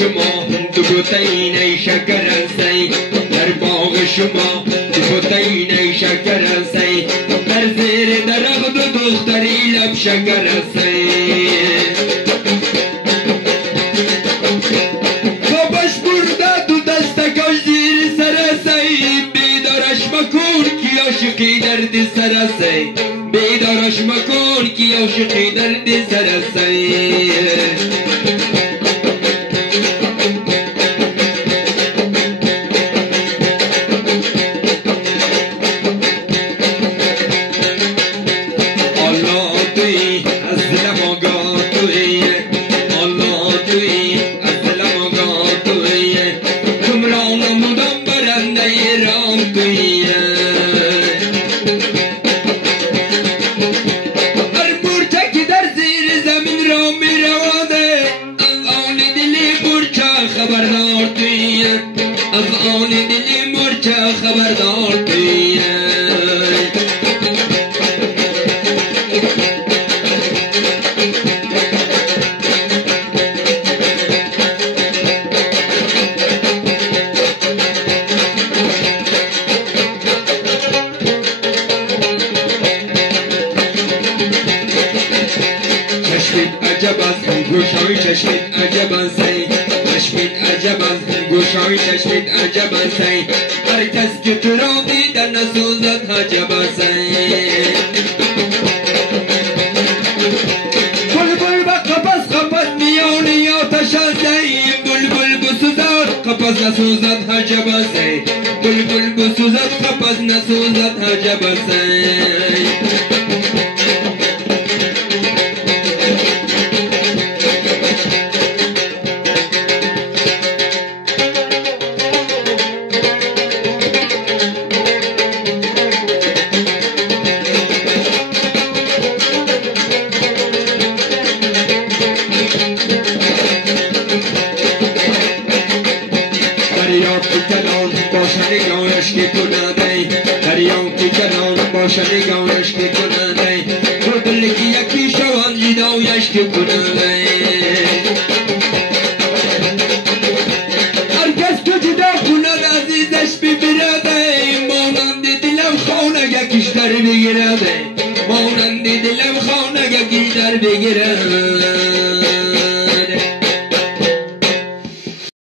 شما دو بوتین شکر هستی، در باغ شما دو بوتین شکر هستی، در زیر درخت و دختری لب شکر هستی. خوابش برده تو دستکش زیر سر هستی، بیدارش مکن که عاشقی درد سر هستی، بیدارش مکن که عاشقی درد سر هستی. گوشای چشمت عجب ازی، چشمت عجب از گوشای چشمت عجب ازی، هر کس که تو را دیدن نسوزد عجب ازی. بلبل با قفس قفس میانی آتش ازی، بلبل بسوزد قفس نسوزد عجب ازی، بلبل بسوزد قفس نسوزد عجب ازی. نگاهش که کننده دریام که کنان باشه نگاهش که کننده تو دل کی